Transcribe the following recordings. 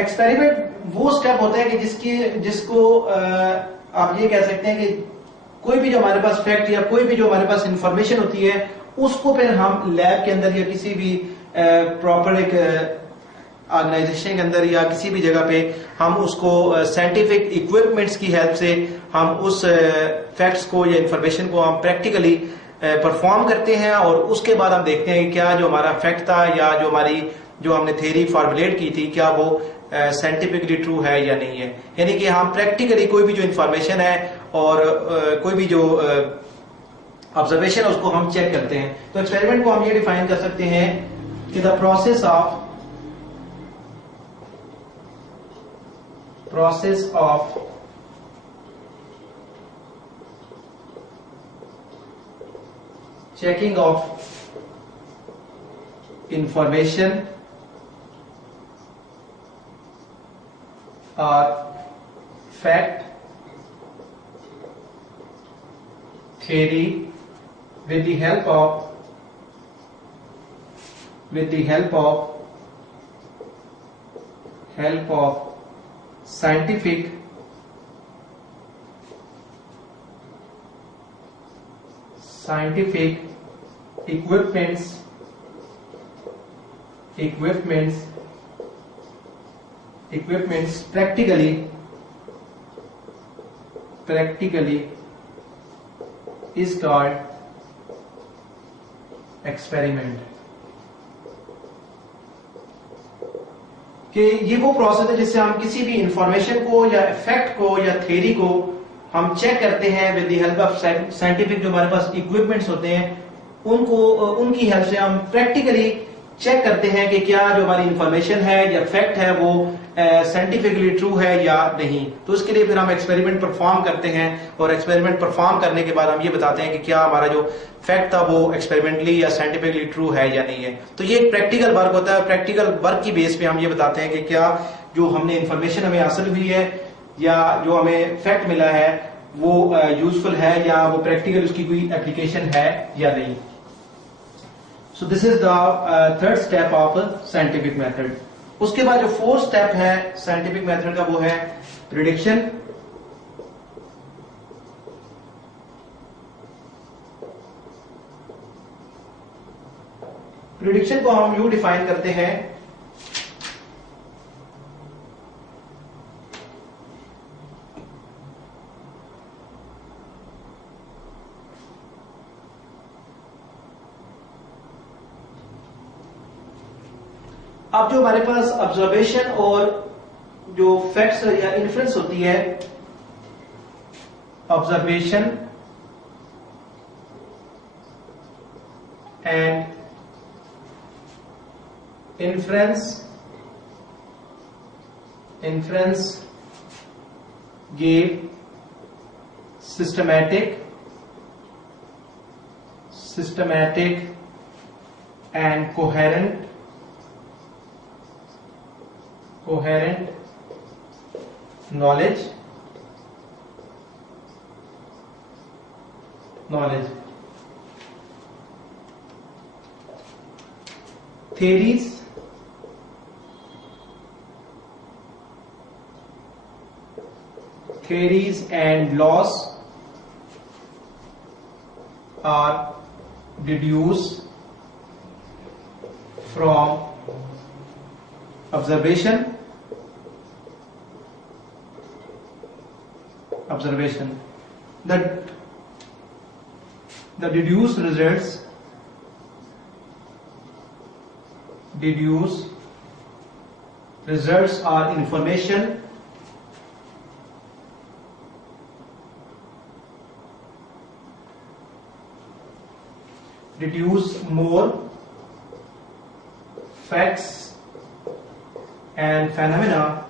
Experiment वो step होता है कि जिसको आप ये कह सकते हैं कि कोई भी जो हमारे पास फैक्ट या कोई भी जो हमारे पास इंफॉर्मेशन होती है उसको फिर हम लैब के अंदर या किसी भी प्रॉपर एक ऑर्गेनाइजेशन के अंदर या किसी भी जगह पे हम उसको साइंटिफिक इक्विपमेंट्स की हेल्प से हम उस फैक्ट्स को या इंफॉर्मेशन को हम प्रैक्टिकली परफॉर्म करते हैं और उसके बाद हम देखते हैं कि क्या जो हमारा फैक्ट था या जो हमने थ्योरी फॉर्मुलेट की थी क्या वो साइंटिफिकली ट्रू है या नहीं है। यानी कि हम प्रैक्टिकली कोई भी जो इंफॉर्मेशन है और कोई भी जो ऑब्जर्वेशन है उसको हम चेक करते हैं। तो एक्सपेरिमेंट को हम ये डिफाइन कर सकते हैं कि the process of checking of information or fact theory with the help of scientific equipments practically is called experiment। कि ये वो प्रोसेस है जिससे हम किसी भी इंफॉर्मेशन को या इफेक्ट को या थ्योरी को हम चेक करते हैं with the help of scientific जो हमारे पास इक्विपमेंट्स होते हैं उनकी हेल्प से हम प्रैक्टिकली चेक करते हैं कि क्या जो हमारी इंफॉर्मेशन है या फैक्ट है वो साइंटिफिकली ट्रू है या नहीं। तो इसके लिए फिर हम एक्सपेरिमेंट परफॉर्म करते हैं और एक्सपेरिमेंट परफॉर्म करने के बाद हम ये बताते हैं कि क्या हमारा जो फैक्ट था वो एक्सपेरिमेंटली या साइंटिफिकली ट्रू है या नहीं है। तो ये एक प्रैक्टिकल वर्क होता है। प्रैक्टिकल वर्क की बेस पे हम ये बताते हैं कि क्या जो हमने इंफॉर्मेशन हमें हासिल हुई है या जो हमें फैक्ट मिला है वो यूजफुल है या वो प्रैक्टिकल उसकी कोई एप्लीकेशन है या नहीं। सो this is the third step of scientific method. उसके बाद जो फोर्थ स्टेप है साइंटिफिक मेथड का वो है प्रिडिक्शन। प्रिडिक्शन को हम यूं डिफाइन करते हैं अब जो हमारे पास ऑब्जर्वेशन और जो फैक्ट्स या इन्फ्रेंस होती है, observation and inference gave systematic and coherent knowledge. Theories and laws are deduced from observation. The deduced results are information deduce more facts and phenomena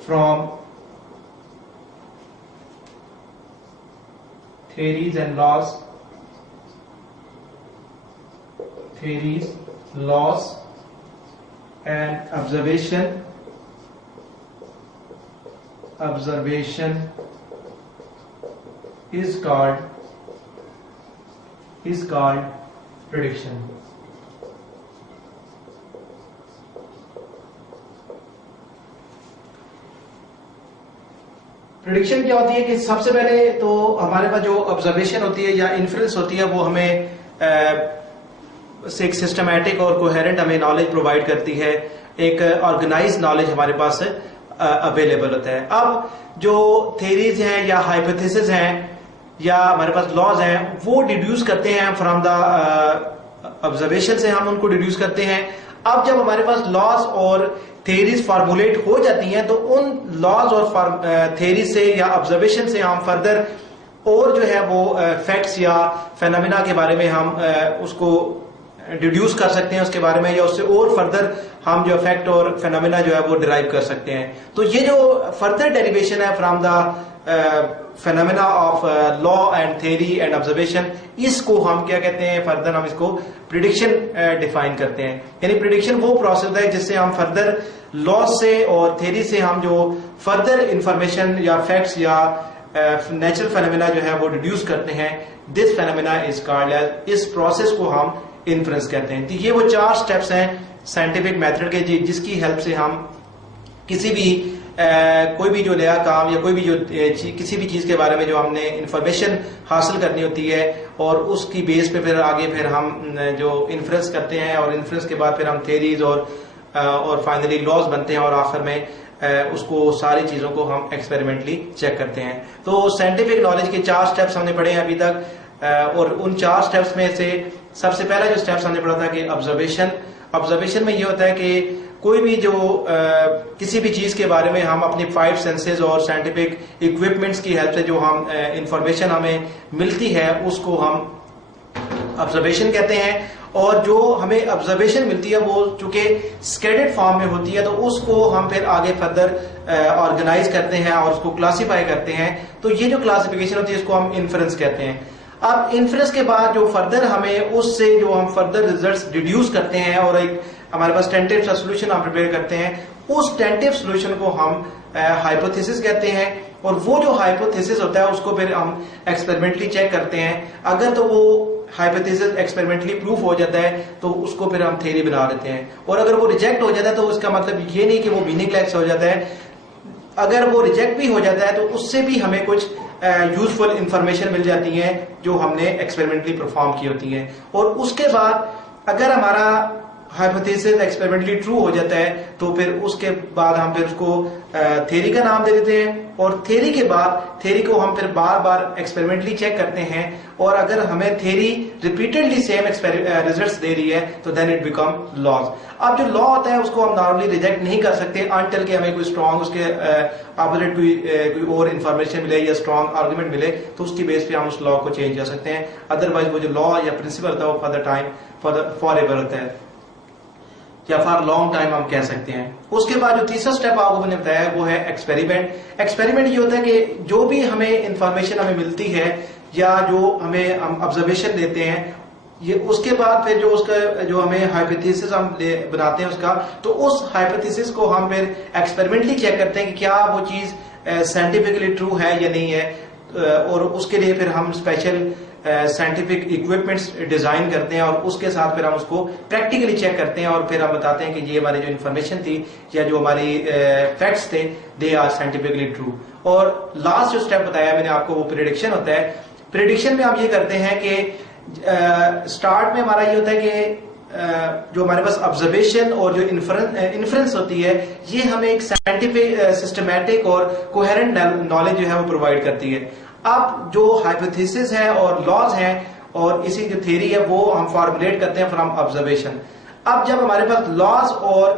from theories and laws and observation is called is called prediction. Prediction क्या होती है कि सबसे पहले तो हमारे पास जो observation होती है या इन्फ्रेंस होती है वो हमें से एक सिस्टमैटिक और कोहेरेंट हमें नॉलेज प्रोवाइड करती है, एक ऑर्गेनाइज नॉलेज हमारे पास अवेलेबल होता है। अब जो थेरीज हैं या हाइपोथेसिस हैं या हमारे पास लॉज हैं वो डिड्यूस करते हैं फ्रॉम द ऑब्जर्वेशन से, हम उनको डिड्यूस करते हैं। अब जब हमारे पास लॉज और थेरीज फॉर्मुलेट हो जाती हैं तो उन लॉज और थेरीज से या ऑब्जर्वेशन से हम फर्दर और जो है वो फैक्ट्स या फेनोमेना के बारे में हम उसको डिड्यूस कर सकते हैं उसके बारे में, या उससे और फर्दर हम जो फैक्ट और फेनोमेना जो है वो डिराइव कर सकते हैं। तो ये जो फर्दर डेरिवेशन है from the phenomena of law and theory and observation, इसको हम क्या कहते हैं, फर्दर हम इसको प्रिडिक्शन डिफाइन करते हैं। यानी प्रिडिक्शन वो प्रोसेस है जिससे हम फर्दर लॉ से और थ्योरी से हम जो फर्दर इंफॉर्मेशन या फैक्ट्स या नेचुरल फेनोमेना जो है वो डिड्यूस करते हैं। This phenomena is called as, इस प्रोसेस को हम इन्फ्रेंस कहते हैं। तो ये वो 4 स्टेप्स हैं साइंटिफिक मेथड के जिसकी हेल्प से हम किसी भी कोई भी जो नया काम या कोई भी जो किसी भी चीज के बारे में जो हमने इंफॉर्मेशन हासिल करनी होती है और उसकी बेस पे फिर आगे फिर हम जो इन्फ्रेंस करते हैं और इन्फ्रेंस के बाद फिर हम थ्योरीज और फाइनली लॉज बनते हैं और आखिर में उसको सारी चीजों को हम एक्सपेरिमेंटली चेक करते हैं। तो साइंटिफिक नॉलेज के 4 स्टेप्स हमने पढ़े हैं अभी तक, और उन 4 स्टेप्स में से सबसे पहला जो स्टेप्स हमने पढ़ा था कि ऑब्जर्वेशन में ये होता है कि कोई भी जो किसी भी चीज के बारे में हम अपनी 5 सेंसेस और साइंटिफिक इक्विपमेंट्स की हेल्प से जो हम इंफॉर्मेशन हमें मिलती है उसको हम ऑब्जर्वेशन कहते हैं। और जो हमें ऑब्जर्वेशन मिलती है वो चूंकि स्केडेड फॉर्म में होती है तो उसको हम फिर आगे फर्दर ऑर्गेनाइज करते हैं और उसको क्लासिफाई करते हैं। तो ये जो क्लासिफिकेशन होती है इसको हम इन्फ्रेंस कहते हैं। अब इन्फ्रेंस के बाद जो फर्दर हमें उससे जो हम फर्दर रिजल्ट्स डिड्यूस करते हैं और एक हमारे पास टेंटेटिव सोल्यूशन हम प्रिपेयर करते हैं, उस टेंटेटिव सोल्यूशन को हम हाइपोथेसिस कहते हैं। और वो जो हाइपोथेसिस होता है उसको फिर हम एक्सपेरिमेंटली चेक करते हैं। अगर तो वो हाइपोथेसिस एक्सपेरिमेंटली प्रूफ हो जाता है तो उसको फिर हम थ्योरी बना लेते हैं, और अगर वो रिजेक्ट हो जाता है तो उसका मतलब ये नहीं कि वो मीनिंगलेस हो जाता है। अगर वो रिजेक्ट भी हो जाता है तो उससे भी हमें कुछ यूजफुल इंफॉर्मेशन मिल जाती है जो हमने एक्सपेरिमेंटली परफॉर्म की होती है। और उसके बाद अगर हमारा हाइपोथेसिस एक्सपेरिमेंटली ट्रू हो जाता है तो फिर उसके बाद हम फिर उसको थ्योरी का नाम दे देते हैं, और थ्योरी के बाद थ्योरी को हम फिर बार बार एक्सपेरिमेंटली चेक करते हैं, और अगर हमें थ्योरी रिपीटेडली सेम रिजल्ट्स दे रही है तो देन इट बिकम लॉज। अब जो लॉ होता है उसको हम नॉर्मली रिजेक्ट नहीं कर सकते अनटिल के हमें कोई स्ट्रॉन्ग उसके ऑपोजिट कोई और इन्फॉर्मेशन मिले या स्ट्रॉन्ग आर्गुमेंट मिले, तो उसकी बेस पे हम उस लॉ को चेंज कर सकते हैं। अदरवाइज वो जो लॉ या प्रिंसिपल होता है वो for the time for ever होता है या फॉर लॉन्ग टाइम हम कह सकते हैं। उसके बाद जो तीसरा स्टेप आपको मैंने बताया है वो है एक्सपेरिमेंट। एक्सपेरिमेंट ये होता है कि जो भी हमें इंफॉर्मेशन हमें मिलती है या जो हमें हम ऑब्जर्वेशन देते हैं, ये उसके बाद फिर जो उसका जो हमें हाइपोथेसिस हम बनाते हैं उसका, तो उस हाइपोथेसिस को हम फिर एक्सपेरिमेंटली चेक करते हैं कि क्या वो चीज साइंटिफिकली ट्रू है या नहीं है, और उसके लिए फिर हम स्पेशल साइंटिफिक इक्विपमेंट्स डिजाइन करते हैं और उसके साथ फिर हम उसको प्रैक्टिकली चेक करते हैं और फिर हम बताते हैं कि ये हमारी जो इन्फॉर्मेशन थी या जो हमारी फैक्ट्स थे दे आर साइंटिफिकली ट्रू। और लास्ट जो स्टेप बताया मैंने आपको वो प्रेडिक्शन होता है। प्रेडिक्शन में हम ये करते हैं कि स्टार्ट में हमारा ये होता है कि जो हमारे पास ऑब्जर्वेशन और जो इन्फ्रेंस होती है ये हमें एक साइंटिफिक सिस्टमैटिक और कोहेरेंट नॉलेज जो है वो प्रोवाइड करती है। अब जो हाइपोथेसिस है और लॉज हैं और इसी जो थ्योरी है वो हम फॉर्मुलेट करते हैं फ्रॉम ऑब्जर्वेशन। अब जब हमारे पास लॉज और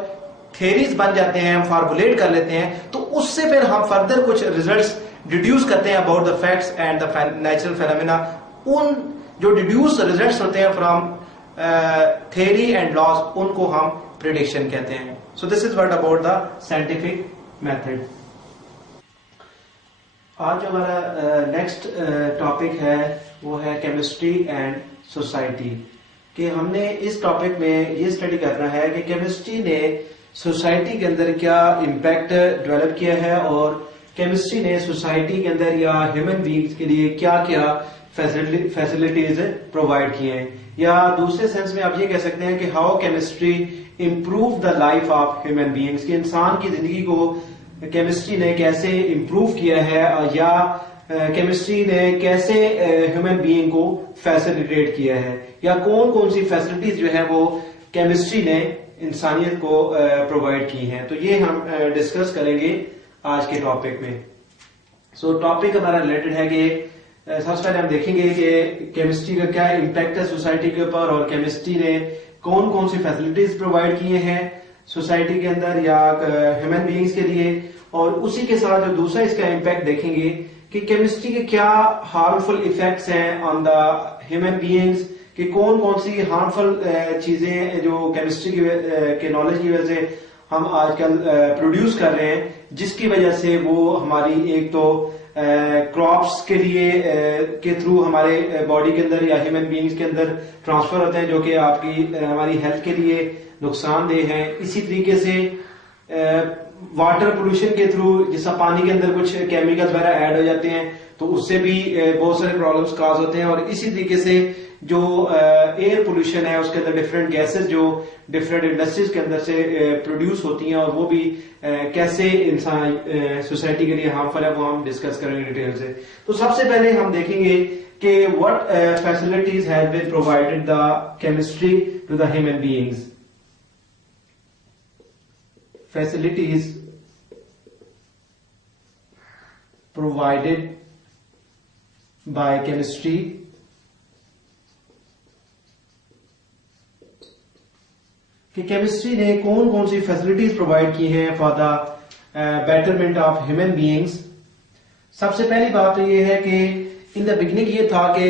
थ्योरीज बन जाते हैं, हम फॉर्मुलेट कर लेते हैं, तो उससे फिर हम फर्दर कुछ रिजल्ट्स डिड्यूस करते हैं about the facts and the natural phenomena. उन जो डिड्यूस रिजल्ट्स होते हैं फ्रॉम थ्योरी एंड लॉज उनको हम प्रेडिक्शन कहते हैं। So this is what about the scientific method. आज जो हमारा नेक्स्ट टॉपिक है वो है केमिस्ट्री एंड सोसाइटी। कि हमने इस टॉपिक में ये स्टडी करना है कि केमिस्ट्री ने सोसाइटी के अंदर क्या इम्पैक्ट डेवलप किया है और केमिस्ट्री ने सोसाइटी के अंदर या ह्यूमन बीइंग्स के लिए क्या क्या फैसिलिटीज प्रोवाइड किए हैं। या दूसरे सेंस में आप ये कह सकते हैं कि how chemistry improve the life of human beings, कि इंसान की जिंदगी को केमिस्ट्री ने कैसे इम्प्रूव किया है, या केमिस्ट्री ने कैसे ह्यूमन बीइंग को फैसिलिटेट किया है, या कौन कौन सी फैसिलिटीज जो है वो केमिस्ट्री ने इंसानियत को प्रोवाइड की हैं। तो ये हम डिस्कस करेंगे आज के टॉपिक में। सो टॉपिक हमारा रिलेटेड है कि सबसे पहले हम देखेंगे कि केमिस्ट्री का क्या इम्पैक्ट है सोसाइटी के ऊपर, और केमिस्ट्री ने कौन कौन सी फैसिलिटीज प्रोवाइड किए हैं सोसाइटी के अंदर या ह्यूमन बीइंग्स के लिए। और उसी के साथ जो दूसरा इसका इम्पैक्ट देखेंगे कि केमिस्ट्री के क्या हार्मफुल इफेक्ट्स हैं ऑन द ह्यूमन बीइंग्स, कि कौन कौन सी हार्मफुल चीजें जो केमिस्ट्री के नॉलेज की वजह से हम आजकल प्रोड्यूस कर रहे हैं, जिसकी वजह से वो हमारी एक तो क्रॉप्स के लिए के थ्रू हमारे बॉडी के अंदर या ह्यूमन बीइंग्स के अंदर ट्रांसफर होते हैं, जो कि आपकी हमारी हेल्थ के लिए नुकसानदेह है। इसी तरीके से वाटर पोल्यूशन के थ्रू, जैसा पानी के अंदर कुछ केमिकल्स वगैरह ऐड हो जाते हैं तो उससे भी बहुत सारे प्रॉब्लम्स काज होते हैं। और इसी तरीके से जो एयर पोल्यूशन है उसके अंदर डिफरेंट गैसेस जो डिफरेंट इंडस्ट्रीज के अंदर से प्रोड्यूस होती हैं, और वो भी कैसे इंसान सोसाइटी के लिए हार्मफुल है, वो हम डिस्कस करेंगे डिटेल से। तो सबसे पहले हम देखेंगे कि what facilities have been provided the chemistry to the human beings. Facilities provided by chemistry कि केमिस्ट्री ने कौन कौन सी फैसिलिटीज प्रोवाइड की हैं for the betterment of human beings. सबसे पहली बात तो ये है कि इन द बिगिनिंग ये था कि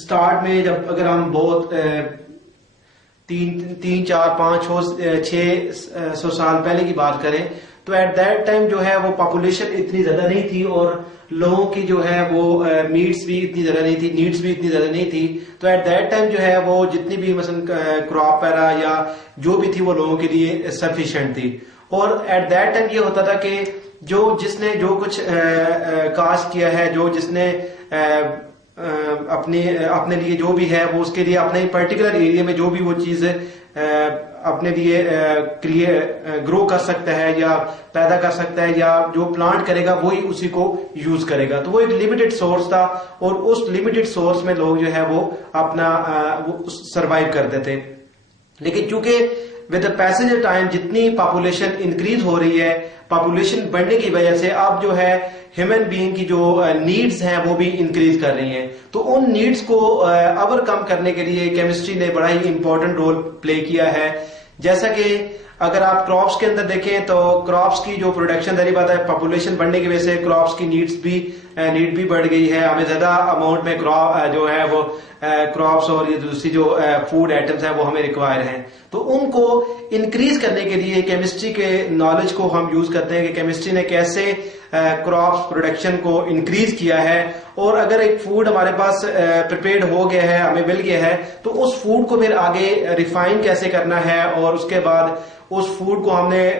स्टार्ट में जब अगर हम बहुत 300-400-500-600 साल पहले की बात करें तो एट दैट टाइम जो है वो पॉपुलेशन इतनी ज्यादा नहीं थी, और लोगों की जो है वो नीड्स भी इतनी ज्यादा नहीं थी, नीड्स भी इतनी ज्यादा नहीं थी। तो एट दैट टाइम जो है वो जितनी भी मसलन क्रॉप वगैरह या जो भी थी वो लोगों के लिए सफिशिएंट थी। और एट दैट टाइम ये होता था कि जिसने जो कुछ कास्ट किया है, जिसने अपने लिए जो भी है वो उसके लिए अपने पर्टिकुलर एरिया में जो भी वो चीज अपने लिए ग्रो कर सकता है या पैदा कर सकता है, या जो प्लांट करेगा वही उसी को यूज करेगा। तो वो एक लिमिटेड सोर्स था, और उस लिमिटेड सोर्स में लोग जो है वो अपना वो सर्वाइव करते थे। लेकिन चूंकि with the passage of time जितनी पॉपुलेशन इंक्रीज हो रही है, पॉपुलेशन बढ़ने की वजह से अब जो है ह्यूमन बीइंग की जो नीड्स हैं वो भी इंक्रीज कर रही हैं। तो उन नीड्स को ओवरकम करने के लिए केमिस्ट्री ने बड़ा ही इंपॉर्टेंट रोल प्ले किया है। जैसा कि अगर आप क्रॉप्स के अंदर देखें तो क्रॉप्स की जो प्रोडक्शन, जारी बात है पॉपुलेशन बढ़ने की वजह से क्रॉप्स की नीड भी बढ़ गई है। हमें ज्यादा अमाउंट में क्रॉप जो है वो क्रॉप्स और ये दूसरी जो फूड आइटम्स है वो हमें रिक्वायर हैं। तो उनको इंक्रीज करने के लिए केमिस्ट्री के नॉलेज को हम यूज करते हैं कि केमिस्ट्री ने कैसे क्रॉप्स प्रोडक्शन को इंक्रीज किया है। और अगर एक फूड हमारे पास प्रिपेयर्ड हो गया है, हमें मिल गया है, तो उस फूड को फिर आगे रिफाइन कैसे करना है, और उसके बाद उस फूड को हमने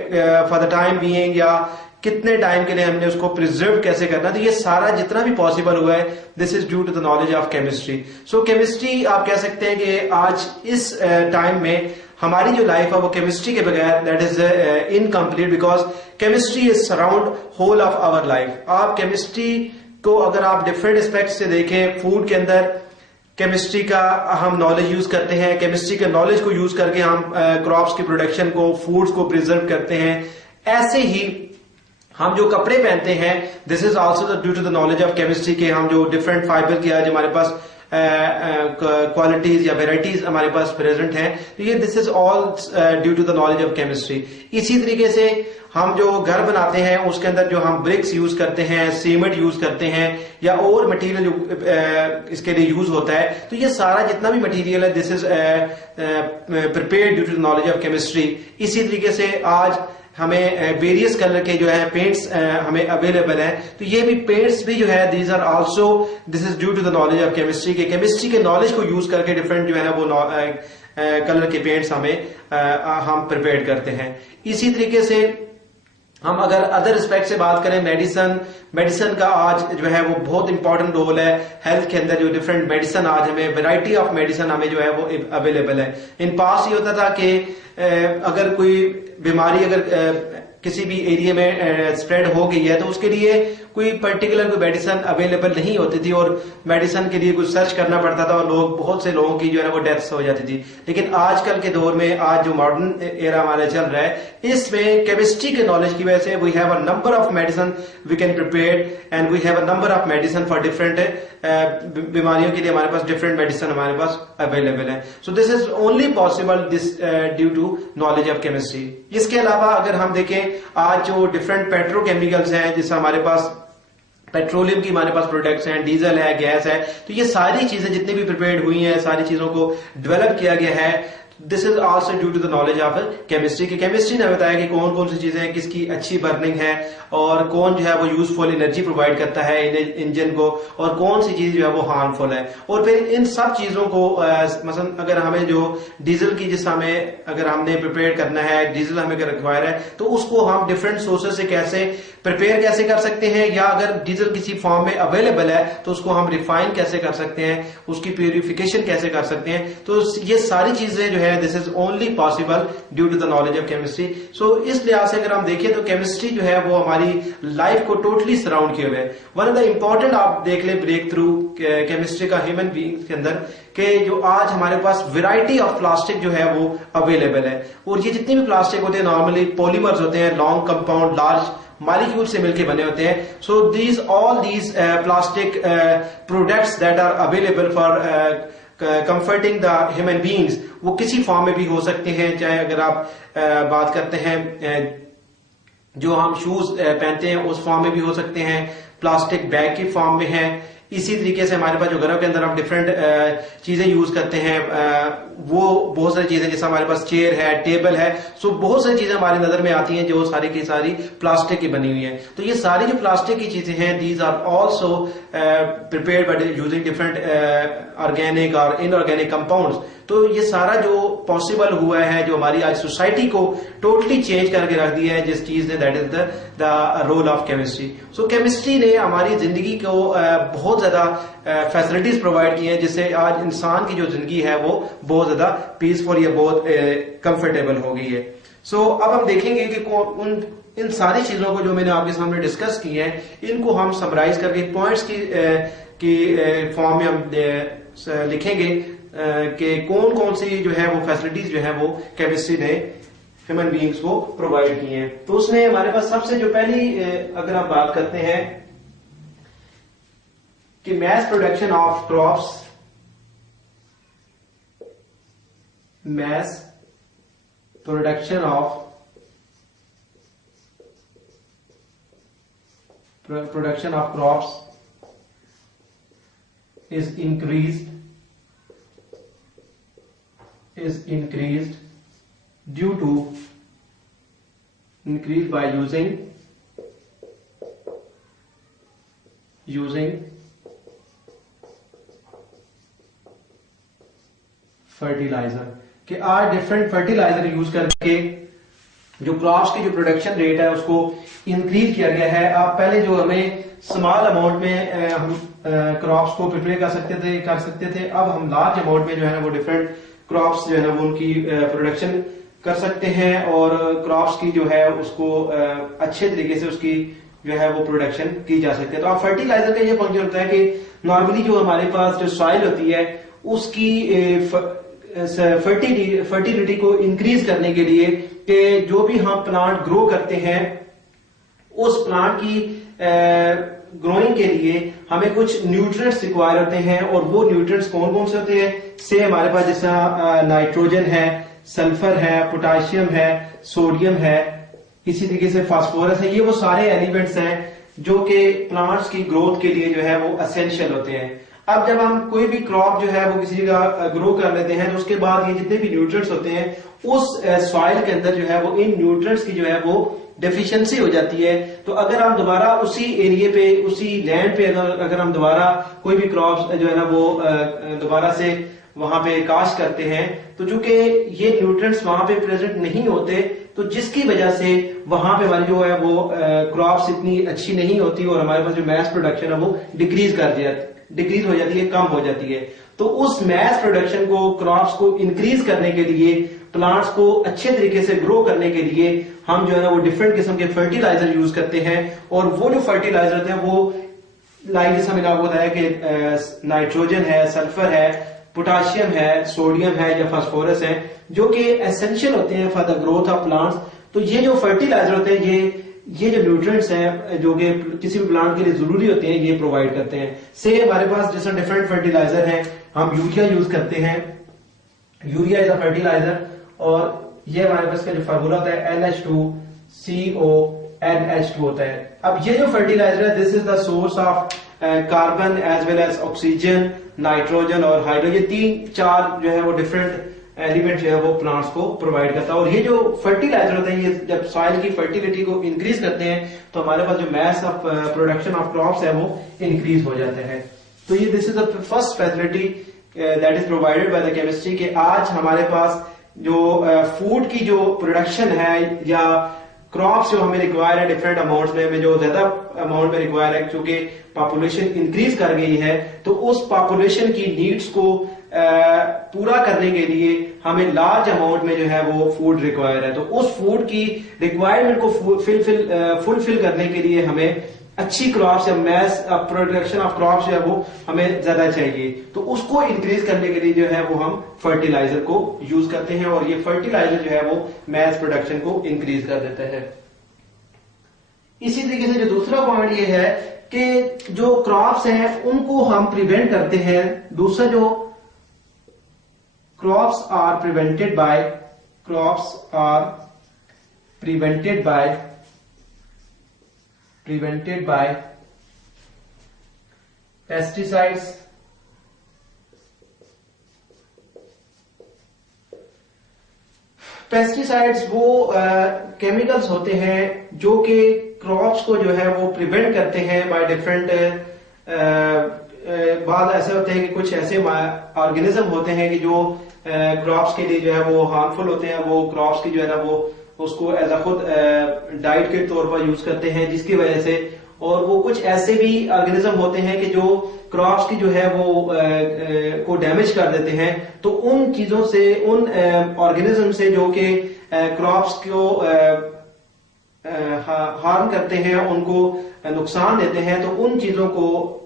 फॉर द टाइम बीइंग या कितने टाइम के लिए हमने उसको प्रिजर्व कैसे करना, तो ये सारा जितना भी पॉसिबल हुआ है this is due to the knowledge of chemistry. So chemistry आप कह सकते हैं कि आज इस टाइम में हमारी जो लाइफ है वो केमिस्ट्री के बगैर that is incomplete, because chemistry is surround whole of our life. आप केमिस्ट्री को अगर आप डिफरेंट एस्पेक्ट से देखें, फूड के अंदर केमिस्ट्री का हम नॉलेज यूज करते हैं, केमिस्ट्री के नॉलेज को यूज करके हम क्रॉप्स की प्रोडक्शन को, फूड्स को प्रिजर्व करते हैं। ऐसे ही हम जो कपड़े पहनते हैं this is also due to the knowledge of chemistry के हम जो डिफरेंट फाइबर की आज हमारे पास क्वालिटीज या वेराइटीज हमारे पास प्रेजेंट हैं, तो ये this is all due to the knowledge of chemistry. इसी तरीके से हम जो घर बनाते हैं उसके अंदर जो हम ब्रिक्स यूज करते हैं, सीमेंट यूज करते हैं या और मटेरियल जो इसके लिए यूज होता है, तो ये सारा जितना भी मटेरियल है this is prepared due to the knowledge of chemistry. इसी तरीके से आज हमें वेरियस कलर के जो है पेंट्स हमें अवेलेबल है, तो ये भी पेंट्स भी जो है these are also this is due to the knowledge of chemistry के केमिस्ट्री के नॉलेज को यूज करके डिफरेंट जो है ना वो कलर के पेंट्स हम प्रिपेयर करते हैं। इसी तरीके से हम अगर अदर रिस्पेक्ट से बात करें, मेडिसिन का आज जो है वो बहुत इंपॉर्टेंट रोल है हेल्थ के अंदर। जो डिफरेंट मेडिसिन आज हमें वैरायटी ऑफ मेडिसिन हमें जो है वो अवेलेबल है। इन पास ये होता था कि अगर कोई बीमारी अगर किसी भी एरिया में स्प्रेड हो गई है तो उसके लिए कोई पर्टिकुलर कोई मेडिसिन अवेलेबल नहीं होती थी और मेडिसिन के लिए कुछ सर्च करना पड़ता था और बहुत से लोगों की जो है वो डेथ्स हो जाती थी। लेकिन आजकल के दौर में आज जो मॉडर्न एरा हमारा चल रहा है, इसमें केमिस्ट्री के नॉलेज की वजह से we have a number of medicine we can prepare and we have a number of medicine for different बीमारियों के लिए हमारे पास डिफरेंट मेडिसिन हमारे पास अवेलेबल है। So this is only possible this due to knowledge of chemistry. इसके अलावा अगर हम देखें आज जो डिफरेंट पेट्रोकेमिकल्स हैं, जैसे हमारे पास पेट्रोलियम की हमारे पास प्रोडक्ट्स हैं, डीजल है, गैस है, तो ये सारी चीजें जितनी भी प्रिपेयर्ड हुई हैं, सारी चीजों को डेवलप किया गया है। This is also due to the knowledge of chemistry. की केमिस्ट्री ने बताया कि कौन कौन सी चीजें किसकी अच्छी बर्निंग है और कौन जो है वो यूजफुल एनर्जी प्रोवाइड करता है इंजन को और कौन सी चीज जो है वो हार्मफुल है। और फिर इन सब चीजों को मसलन अगर हमें जो डीजल की जिस हमें अगर हमने प्रिपेयर करना है, डीजल हमें रिक्वायर है, तो उसको हम डिफरेंट सोर्सेज से कैसे प्रिपेयर कैसे कर सकते हैं, या अगर डीजल किसी फॉर्म में अवेलेबल है तो उसको हम रिफाइन कैसे कर सकते हैं, उसकी प्यूरिफिकेशन कैसे कर सकते हैं। तो ये सारी चीजें जो है this is only possible due to the knowledge of chemistry. So इस लिहाज से अगर हम देखें तो केमिस्ट्री जो है वो हमारी लाइफ को टोटली सराउंड किए हुए है। वन ऑफ द इंपॉर्टेंट आप देख ले ब्रेक थ्रू केमिस्ट्री का ह्यूमन बीइंग के अंदर कि जो आज हमारे पास वैरायटी ऑफ प्लास्टिक जो है वो अवेलेबल है। और ये जितने भी प्लास्टिक होते हैं नॉर्मली पॉलीमर्स होते हैं, लॉन्ग कंपाउंड लार्ज मॉलिक्यूल से मिलकर बने होते हैं। So all these plastic products that are available for comforting the human beings, वो किसी फॉर्म में भी हो सकते हैं। चाहे अगर आप बात करते हैं जो हम शूज पहनते हैं उस फॉर्म में भी हो सकते हैं, प्लास्टिक बैग की फॉर्म में है। इसी तरीके से हमारे पास जो घरों के अंदर हम डिफरेंट चीजें यूज करते हैं, वो बहुत सारी चीजें, जैसे हमारे पास चेयर है, टेबल है, सो बहुत सारी चीजें हमारी नजर में आती हैं जो सारी की सारी प्लास्टिक की बनी हुई है। तो ये सारी जो प्लास्टिक की चीजें हैं, these are also prepared by using different organic और इनऑर्गेनिक कंपाउंड्स। तो ये सारा जो पॉसिबल हुआ है, जो हमारी आज सोसाइटी को टोटली चेंज करके रख दिया है जिस चीज ने, that is the role of chemistry. So chemistry ने हमारी जिंदगी को बहुत ज्यादा फैसिलिटीज प्रोवाइड की हैं, जिससे आज इंसान की जो जिंदगी है वो बहुत ज्यादा पीसफुल या बहुत कंफर्टेबल हो गई है। सो अब हम देखेंगे कि इन सारी चीजों को जो मैंने आपके सामने डिस्कस की है, इनको हम समराइज करके पॉइंट्स की फॉर्म में हम लिखेंगे कि कौन कौन सी जो है वो फैसिलिटीज जो है वो केमिस्ट्री ने ह्यूमन बीइंग्स को प्रोवाइड की हैं। तो उसमें हमारे पास सबसे जो पहली अगर आप बात करते हैं कि mass production of crops, mass production of crops is increased due to increase by using fertiliser, कि आज डिफरेंट फर्टिलाइजर यूज करके जो क्रॉप्स की जो प्रोडक्शन रेट है उसको इंक्रीज किया गया है। आप पहले जो हमें स्मॉल अमाउंट में हम क्रॉप्स को प्रिपेयर कर सकते थे, अब हम लार्ज अमाउंट में जो है ना वो डिफरेंट क्रॉप्स जो है ना वो उनकी प्रोडक्शन कर सकते हैं और क्रॉप्स की जो है उसको अच्छे तरीके से उसकी जो है वो प्रोडक्शन की जा सकती है। तो आप फर्टिलाइजर का ये फंक्शन होता है कि नॉर्मली जो हमारे पास जो सॉइल होती है उसकी फर्टिलिटी को इंक्रीज करने के लिए कि जो भी हम प्लांट ग्रो करते हैं उस प्लांट की ग्रोइंग के लिए हमें कुछ न्यूट्रिएंट्स रिक्वायर होते हैं। और वो न्यूट्रिएंट्स कौन कौन से होते हैं, से हमारे पास जैसा नाइट्रोजन है, सल्फर है, पोटाशियम है, सोडियम है, इसी तरीके से फास्फोरस है। ये वो सारे एलिमेंट्स हैं जो कि प्लांट्स की ग्रोथ के लिए जो है वो एसेंशियल होते हैं। अब जब हम कोई भी क्रॉप जो है वो किसी जगह ग्रो कर लेते हैं तो उसके बाद ये जितने भी न्यूट्रिएंट्स होते हैं उस सॉइल के अंदर जो है वो इन न्यूट्रिएंट्स की जो है वो डेफिशिएंसी हो जाती है। तो अगर हम दोबारा उसी एरिया पे, उसी लैंड पे अगर हम दोबारा कोई भी क्रॉप जो है ना वो दोबारा से वहां पे काश्त करते हैं, तो चूंकि ये न्यूट्रिएंट्स वहां पे प्रेजेंट नहीं होते, तो जिसकी वजह से वहां पे हमारी जो है वो क्रॉप्स इतनी अच्छी नहीं होती और हमारे पास जो मैस प्रोडक्शन है वो डिक्रीज हो जाती है, कम हो जाती है। तो उस मैस प्रोडक्शन को, क्रॉप्स को इंक्रीज करने के लिए, प्लांट्स को अच्छे तरीके से ग्रो करने के लिए हम जो है ना वो डिफरेंट किस्म के फर्टिलाइजर यूज करते हैं। और वो जो फर्टिलाइजर होते हैं वो लाइक जैसा मैंने आपको बताया कि नाइट्रोजन है, सल्फर है, पोटाशियम है, सोडियम है या फास्फोरस है, जो कि एसेंशियल होते हैं for the growth of plants. तो ये जो फर्टिलाइजर होते हैं, ये जो न्यूट्रिएंट्स हैं जो कि किसी भी प्लांट के लिए जरूरी होते हैं, ये प्रोवाइड करते हैं। से हमारे पास जैसे डिफरेंट फर्टिलाइजर हैं, हम यूरिया यूज करते हैं, यूरिया इज अ फर्टिलाइजर, और ये हमारे पास का जो फार्मूला होता है NH2CONH2 होता है। अब ये जो फर्टिलाइजर है, this is the source of carbon as well as oxygen, nitrogen और हाइड्रोजन, 3-4 जो है वो डिफरेंट एलिमेंट जो है वो प्लांट्स को प्रोवाइड करता है। और ये जो फर्टिलाइजर होते हैं, ये जब सॉइल की फर्टिलिटी को इंक्रीज करते हैं तो हमारे पास जो mass of production of crops है वो इंक्रीज हो जाते हैं। तो ये this is the first facility that is provided by the chemistry, कि आज हमारे पास जो फूड की जो प्रोडक्शन है या क्रॉप्स जो हमें रिक्वायर है डिफरेंट अमाउंट्स में, जो ज्यादा अमाउंट में रिक्वायर है, क्योंकि पॉपुलेशन इंक्रीज कर गई है, तो उस पॉपुलेशन की नीड्स को पूरा करने के लिए हमें लार्ज अमाउंट में जो है वो फूड रिक्वायर है। तो उस फूड की रिक्वायरमेंट को फुलफिल करने के लिए हमें अच्छी क्रॉप्स या मैस प्रोडक्शन ऑफ क्रॉप्स जो है वो हमें ज्यादा चाहिए। तो उसको इंक्रीज करने के लिए जो है वो हम फर्टिलाइजर को यूज करते हैं, और ये फर्टिलाइजर जो है वो मैस प्रोडक्शन को इंक्रीज कर देता है। इसी तरीके से जो दूसरा पॉइंट ये है कि जो क्रॉप्स हैं उनको हम प्रिवेंट करते हैं। दूसरा जो crops are prevented by pesticides, pesticides वो केमिकल्स होते हैं जो कि क्रॉप्स को जो है वो प्रिवेंट करते हैं बाय डिफरेंट बाद ऐसे होते हैं कि कुछ ऐसे ऑर्गेनिज्म होते हैं कि जो क्रॉप्स के लिए जो है वो हार्मफुल होते हैं, वो क्रॉप्स की जो है ना वो उसको एज अ खुद डाइट के तौर पर यूज करते हैं, जिसकी वजह से, और वो कुछ ऐसे भी ऑर्गेनिज्म होते हैं कि जो क्रॉप्स की जो है वो को डैमेज कर देते हैं। तो उन चीजों से, उन ऑर्गेनिज्म से जो कि क्रॉप्स को हार्म करते हैं, उनको नुकसान देते हैं, तो उन चीजों को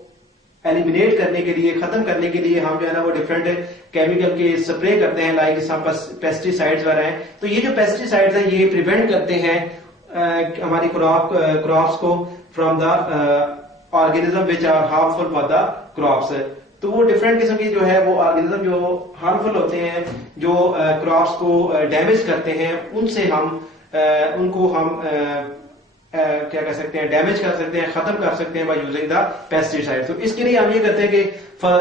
एलिमिनेट करने के लिए, खत्म करने के लिए हम जो है ना वो डिफरेंट केमिकल के स्प्रे करते हैं, लाइक जैसा पेस्टिसाइड्स वगैरह हैं। तो ये जो पेस्टिसाइड्स हैं ये प्रिवेंट करते हैं हमारी क्रॉप्स को from the organism which are harmful for the crops. तो वो डिफरेंट किस्म की जो है वो ऑर्गेनिज्म जो हार्मफुल होते हैं, जो क्रॉप्स को डैमेज करते हैं, उनसे हम उनको हम क्या कर सकते हैं, डैमेज कर सकते हैं, खत्म कर सकते हैं बाय यूजिंग द पेस्टिसाइड। तो इसके लिए हम ये करते हैं कि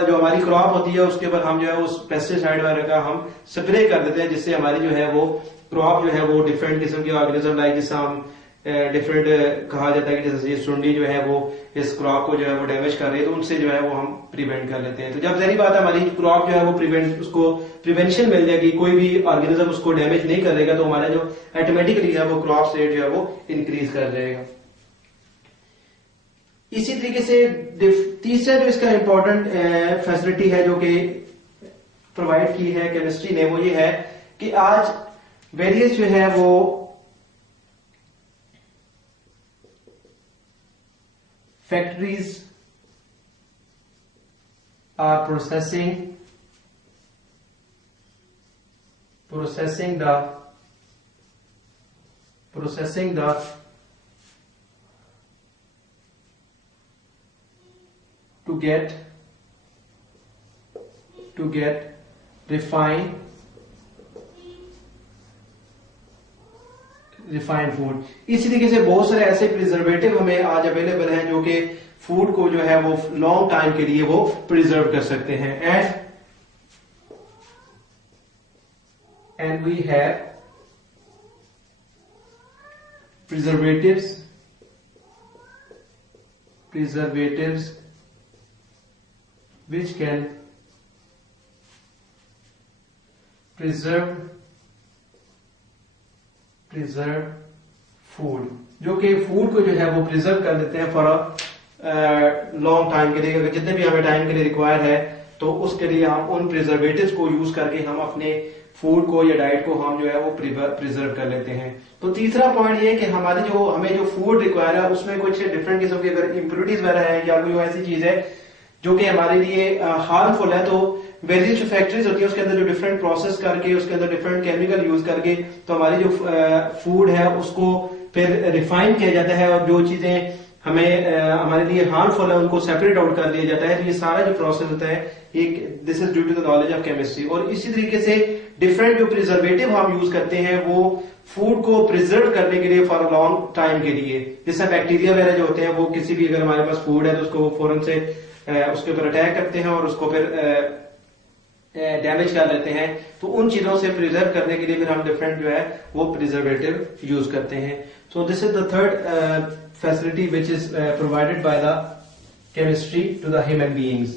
जो हमारी क्रॉप होती है उसके ऊपर हम जो है उस पेस्टिसाइड वगैरह का हम स्प्रे कर देते हैं, जिससे हमारी जो है वो क्रॉप जो है वो डिफरेंट किस्म के ऑर्गेनिज्म, लाइक जिससे हम डिफरेंट कहा जाता है कि जैसे ये सुंडी जो है वो इस क्रॉप को जो है वो डैमेज कर रही है, तो उनसे जो है वो हम प्रिवेंट कर लेते हैं। तो जब जहरी बात है हमारी क्रॉप जो है वो उसको प्रिवेंशन मिल जाएगी, कोई भी ऑर्गेनिज्म उसको डैमेज नहीं करेगा, तो हमारा जो ऑटोमेटिकली है वो क्रॉप रेट जो है वो इंक्रीज कर जाएगा। इसी तरीके से तीसरा जो इसका इंपॉर्टेंट फैसिलिटी है जो कि प्रोवाइड की है केमिस्ट्री ने, वो ये है कि आज वेरियस जो है वो factories are processing the to get refined food. इसी तरीके से बहुत सारे ऐसे प्रिजर्वेटिव हमें आज अवेलेबल हैं जो कि फूड को जो है वो लॉन्ग टाइम के लिए वो प्रिजर्व कर सकते हैं। And we have preservatives which can preserve food, जो कि फूड को जो है वो प्रिजर्व कर देते हैं फॉर लॉन्ग टाइम के लिए, अगर जितने भी हमें टाइम के लिए रिक्वायर है तो उसके लिए हम उन प्रिजर्वेटिव्स को यूज करके हम अपने फूड को या डाइट को हम जो है वो प्रिजर्व कर लेते हैं। तो तीसरा पॉइंट ये है कि हमारे जो हमें जो फूड रिक्वायर है उसमें कुछ डिफरेंट किस्म की अगर इम्प्योरिटीज वगैरह है या कोई ऐसी चीज है जो कि हमारे लिए हार्मफुल है, तो वेरियस जो फैक्ट्रीज होती है उसके अंदर जो डिफरेंट प्रोसेस करके उसके अंदर डिफरेंट केमिकल यूज करके तो हमारी जो फूड है उसको फिर रिफाइन किया जाता है और जो चीजें हमें हमारे लिए हार्मफुल है उनको सेपरेट आउट कर दिया जाता है। तो ये सारा जो प्रोसेस होता है एक this is due to the knowledge of chemistry. और इसी तरीके से डिफरेंट जो प्रिजर्वेटिव हम यूज करते हैं वो फूड को प्रिजर्व करने के लिए फॉर लॉन्ग टाइम के लिए, जैसे बैक्टीरिया वगैरह जो होते हैं वो किसी भी अगर हमारे पास फूड है तो उसको फौरन से उसके ऊपर अटैक करते हैं और उसको फिर डैमेज कर लेते हैं। तो उन चीजों से प्रिजर्व करने के लिए फिर हम डिफरेंट जो है वो प्रिजर्वेटिव यूज करते हैं। So this is the third facility which is provided by the chemistry to the human beings.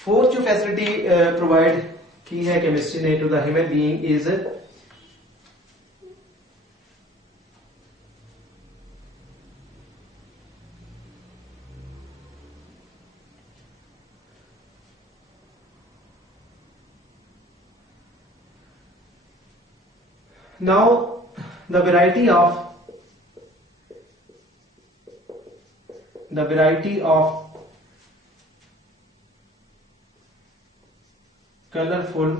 Fourth जो facility provide की है chemistry ने to the human being is now the variety of colorful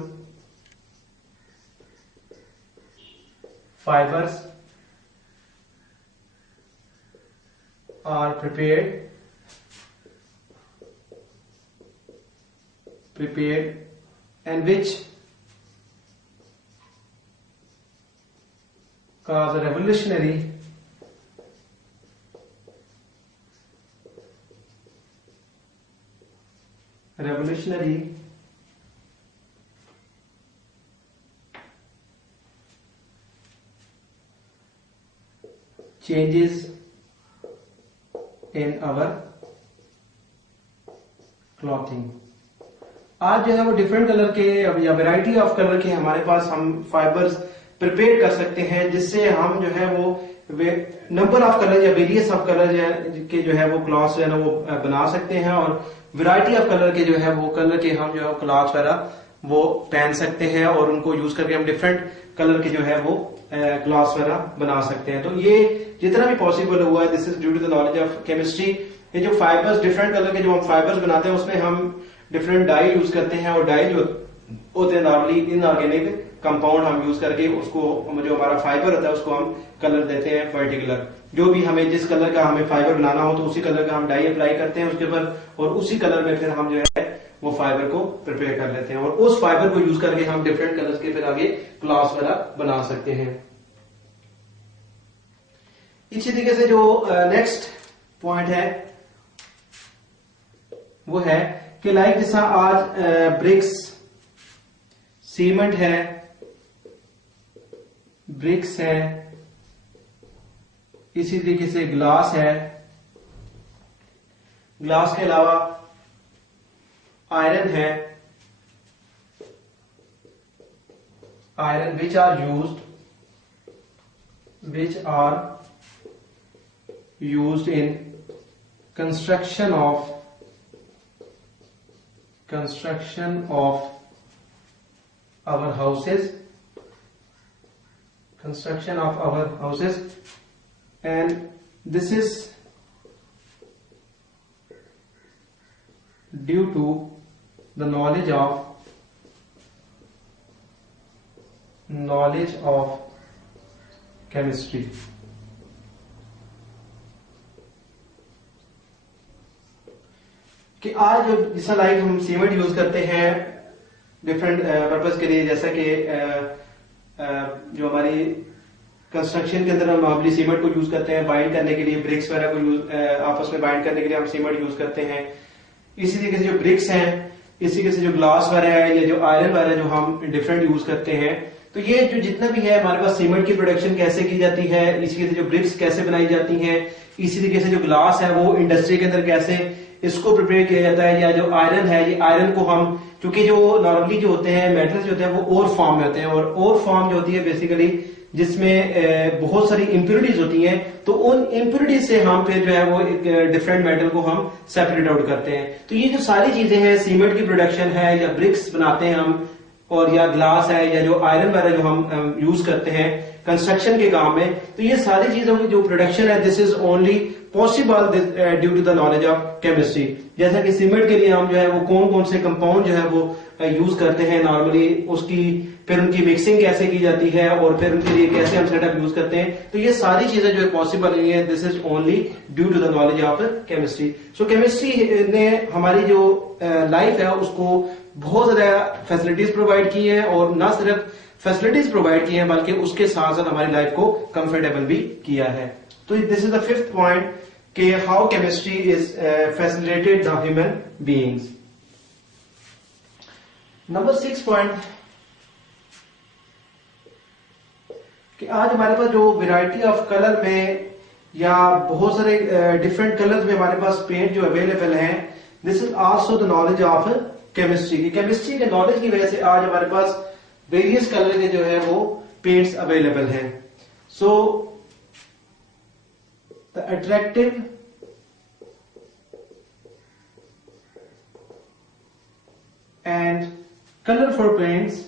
fibers are prepared and which cause a revolutionary changes in our clothing। आज जो है वो different colour के या वैरायटी ऑफ कलर के हमारे पास हम फाइबर्स प्रिपेयर कर सकते हैं जिससे हम जो है वो नंबर ऑफ कलर या वेरियस ऑफ कलर के जो है वो क्लॉथ्स जो है ना वो बना सकते हैं और वैरायटी ऑफ कलर के जो है वो कलर के हम जो है क्लॉथ्स वगैरह वो पहन सकते हैं और उनको यूज करके हम डिफरेंट कलर के जो है वो क्लॉथ्स वगैरह बना सकते हैं। तो ये जितना भी पॉसिबल हुआ है this is due to the knowledge of chemistry. ये जो फाइबर्स डिफरेंट कलर के जो हम फाइबर्स बनाते हैं उसमें हम डिफरेंट डाई यूज करते हैं और डाई जो होते हैं नॉर्मली इनऑर्गेनिक कंपाउंड हम यूज करके उसको जो हमारा फाइबर होता है उसको हम कलर देते हैं पर्टिकुलर। जो भी हमें जिस कलर का हमें फाइबर बनाना हो तो उसी कलर का हम डाई अप्लाई करते हैं उसके ऊपर और उसी कलर में फिर हम जो है वो फाइबर को प्रिपेयर कर लेते हैं और उस फाइबर को यूज करके हम डिफरेंट कलर्स के फिर आगे क्लॉथ्स वगैरह बना सकते हैं। इसी तरीके से जो नेक्स्ट पॉइंट है वो है कि लाइक जैसा आज ब्रिक्स सीमेंट है, ब्रिक्स है, इसी तरीके से ग्लास है, ग्लास के अलावा आयरन है, iron which are used in construction of our houses, and this is due to the knowledge of chemistry। कि आज जैसा लाइक हम सीमेंट यूज करते हैं डिफरेंट पर्पस के लिए, जैसा कि जो हमारी कंस्ट्रक्शन के अंदर हम नॉर्मली सीमेंट को यूज करते हैं बाइंड करने के लिए, ब्रिक्स वगैरह को यूज आपस में बाइंड करने के लिए हम सीमेंट यूज करते हैं। इसी तरीके से जो ब्रिक्स हैं, इसी तरीके से जो ग्लास वगैरह है या जो आयरन वगैरह जो हम डिफरेंट यूज करते हैं, तो ये जो जितना भी है हमारे पास सीमेंट की प्रोडक्शन कैसे की जाती है, इसी तरीके से जो ब्रिक्स कैसे बनाई जाती हैं, इसी तरीके से जो ग्लास है वो इंडस्ट्री के अंदर कैसे इसको प्रिपेयर किया जाता है, या जो आयरन है ये आयरन को हम क्योंकि जो नॉर्मली जो होते हैं मेटल्स जो होते हैं वो ओर फॉर्म में होते हैं, और ओर फॉर्म जो होती है बेसिकली जिसमें बहुत सारी इंप्योरिटीज होती हैं, तो उन इंप्योरिटीज से हम फिर जो है वो एक डिफरेंट मेटल को हम सेपरेट आउट करते हैं। तो ये जो सारी चीजें हैं, सीमेंट की प्रोडक्शन है या ब्रिक्स बनाते हैं हम, और या ग्लास है या जो आयरन वगैरह जो हम यूज करते हैं कंस्ट्रक्शन के काम में, तो ये सारी चीजों की जो प्रोडक्शन है this is only possible due to the knowledge of chemistry. जैसा कि सीमेंट के लिए हम जो है वो कौन कौन से कंपाउंड जो है वो यूज करते हैं नॉर्मली, उसकी फिर उनकी मिक्सिंग कैसे की जाती है और फिर उनके लिए कैसे हम सेटअप यूज करते हैं, तो ये सारी चीजें जो है पॉसिबल नहीं है, this is only due to the knowledge of chemistry. So chemistry ने हमारी जो लाइफ है उसको बहुत ज्यादा फैसिलिटीज प्रोवाइड की है, और ना सिर्फ फैसिलिटीज प्रोवाइड की है बल्कि उसके साथ साथ हमारी लाइफ को कंफर्टेबल भी किया है। तो this is the fifth point कि how chemistry is facilitated the human beings. Number 6 point कि आज हमारे पास जो वैरायटी ऑफ कलर में या बहुत सारे डिफरेंट कलर्स में हमारे पास पेंट जो अवेलेबल हैं, this is also the knowledge of chemistry की। केमिस्ट्री के नॉलेज की वजह से आज हमारे पास वेरियस कलर के जो है वो पेंट्स अवेलेबल हैं। So the attractive and colourful paints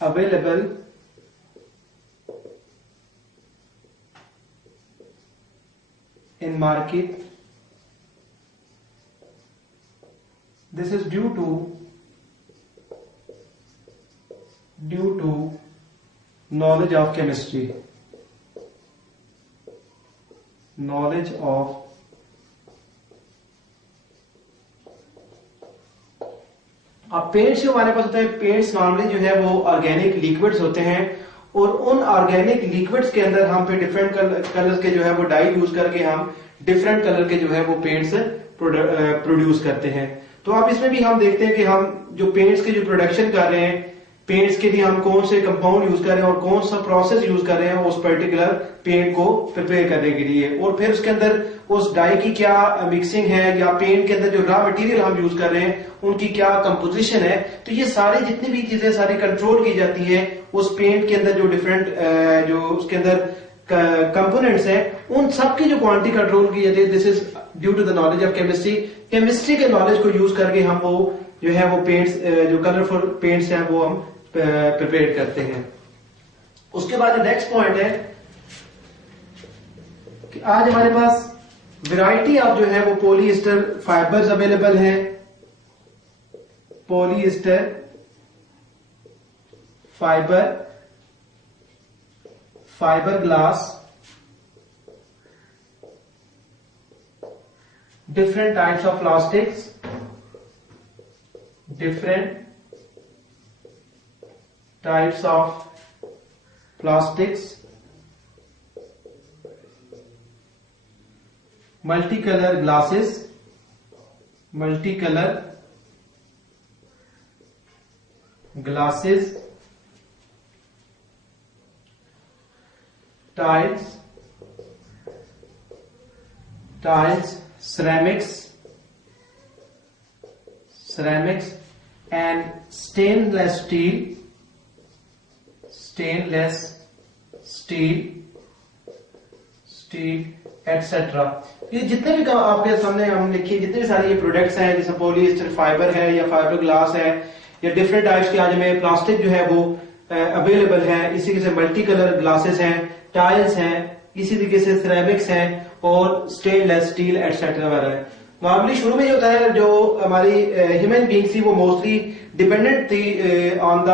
available in market, this is due to knowledge of chemistry, knowledge of अब पेंट्स जो हमारे पास होते हैं, पेंट्स नॉर्मली जो है वो ऑर्गेनिक लिक्विड्स होते हैं, और उन ऑर्गेनिक लिक्विड्स के अंदर हम पे डिफरेंट कलर के जो है वो डाई यूज करके हम डिफरेंट कलर के जो है वो पेंट्स प्रोड्यूस करते हैं। तो अब इसमें भी हम देखते हैं कि हम जो पेंट्स की जो प्रोडक्शन कर रहे हैं, पेंट्स के लिए हम कौन से कंपाउंड यूज कर रहे हैं और कौन सा प्रोसेस यूज कर रहे हैं उस पर्टिकुलर पेंट को प्रिपेयर करने के लिए, और फिर उसके अंदर उस डाई की क्या मिक्सिंग है या पेंट के अंदर जो रॉ मटेरियल हम यूज कर रहे हैं उनकी क्या कंपोजिशन है। तो ये सारी जितनी भी चीजें सारी कंट्रोल की जाती है उस पेंट के अंदर, जो डिफरेंट जो उसके अंदर कंपोनेंट्स हैं उन सब की जो क्वांटिटी कंट्रोल की जाती है, this is due to the knowledge of chemistry. Chemistry के नॉलेज को यूज करके हम वो जो है वो पेंट्स, जो कलरफुल पेंट्स हैं वो हम प्रिपेयर करते हैं। उसके बाद नेक्स्ट पॉइंट है कि आज हमारे पास वैरायटी ऑफ जो है वो पॉलीएस्टर फाइबर्स अवेलेबल हैं, polyester fibre glass, different types of plastics, different types of plastics, multicolor glasses, tiles, ceramics and stainless steel etc. ये जितने भी आपके सामने हम लिखिए, जितने भी सारे ये प्रोडक्ट्स हैं, जैसे पॉलीएस्टर फाइबर है या फाइबर ग्लास है या डिफरेंट टाइप्स के आज हमें प्लास्टिक जो है वो अवेलेबल है, इसी तरह से मल्टी कलर ग्लासेस हैं, टाइल्स हैं, इसी तरीके से सिरेमिक्स हैं और स्टेनलेस स्टील एटसेट्रा वगैरह है। नॉर्मली शुरू में ये होता है, जो हमारी ह्यूमन बीइंग थी वो मोस्टली डिपेंडेंट थी ऑन द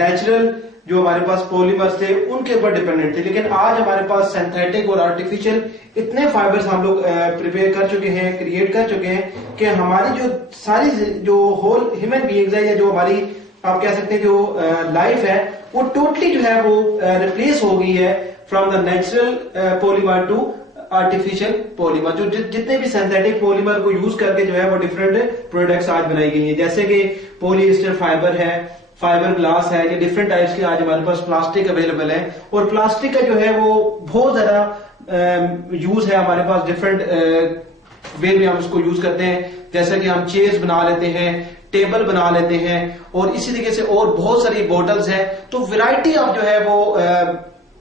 नेचुरल, जो हमारे पास पॉलीमर्स थे उनके ऊपर डिपेंडेंट थे, लेकिन आज हमारे पास सिंथेटिक और आर्टिफिशियल इतने फाइबर्स हम लोग प्रिपेयर कर चुके हैं, क्रिएट कर चुके हैं कि हमारी जो सारी जो होल ह्यूमन बीइंग्स है या जो हमारी आप कह सकते हैं जो लाइफ है वो टोटली जो है वो रिप्लेस हो गई है from the natural polymer to artificial polymer. जो जितने भी सिंथेटिक पॉलीमर को यूज करके जो है वो डिफरेंट प्रोडक्ट्स आज बनाई गई है, जैसे कि पॉलीएस्टर फाइबर है, फाइबर ग्लास है, ये डिफरेंट टाइप्स के आज हमारे पास प्लास्टिक अवेलेबल है। और प्लास्टिक का जो है वो बहुत ज्यादा यूज है हमारे पास, डिफरेंट वे में हम उसको यूज करते हैं, जैसा कि हम चेयर्स बना लेते हैं, टेबल बना लेते हैं, और इसी तरीके से और बहुत सारी बॉटल्स हैं। तो वैरायटी ऑफ जो है वो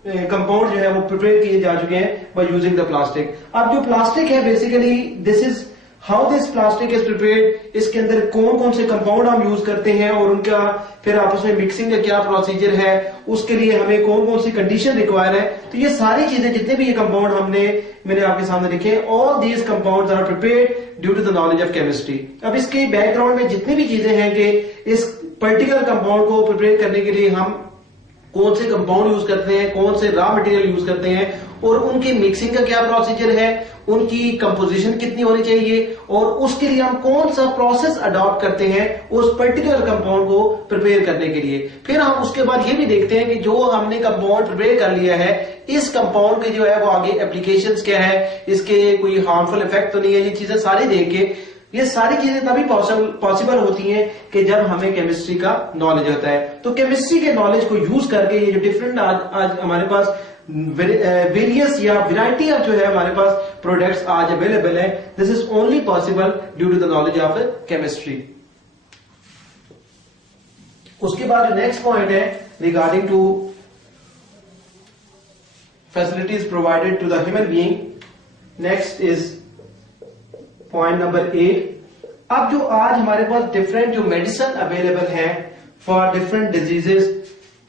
कंपाउंड जो है वो प्रिपेयर किए जा चुके हैं बाय यूजिंग द प्लास्टिक। अब जो प्लास्टिक है basically this is how this plastic is prepared, इसके अंदर कौन कौन से कंपाउंड हम यूज करते हैं और उनका फिर आपस में मिक्सिंग का क्या प्रोसीजर है, उसके लिए हमें कौन कौन सी कंडीशन रिक्वायर है। तो ये सारी चीजें, जितने भी ये कंपाउंड मैंने आपके सामने लिखे, all these compounds are prepared due to the knowledge of chemistry. अब इसके बैकग्राउंड में जितनी भी चीजें हैं कि इस पर्टिकुलर कंपाउंड को प्रिपेयर करने के लिए हम कौन से कंपाउंड यूज करते हैं, कौन से रॉ मटेरियल यूज करते हैं, और उनकी मिक्सिंग का क्या प्रोसीजर है, उनकी कंपोजिशन कितनी होनी चाहिए, और उसके लिए हम कौन सा प्रोसेस अडॉप्ट करते हैं उस पर्टिकुलर कंपाउंड को प्रिपेयर करने के लिए। फिर हम उसके बाद ये भी देखते हैं कि जो हमने कंपाउंड प्रिपेयर कर लिया है, इस कंपाउंड के जो है वो आगे एप्लीकेशंस क्या है, इसके कोई हार्मफुल इफेक्ट तो नहीं है, ये चीजें सारी देख के, ये सारी चीजें तभी पॉसिबल होती हैं कि जब हमें केमिस्ट्री का नॉलेज होता है। तो केमिस्ट्री के नॉलेज को यूज करके ये जो डिफरेंट आज हमारे पास वेरियस या वैरायटी ऑफ जो है हमारे पास प्रोडक्ट्स आज अवेलेबल है, this is only possible due to the knowledge of chemistry. उसके बाद नेक्स्ट पॉइंट है regarding to facilities provided to the human being. Next is point number 8। अब जो आज हमारे पास डिफरेंट जो मेडिसिन अवेलेबल है फॉर डिफरेंट डिजीजेस,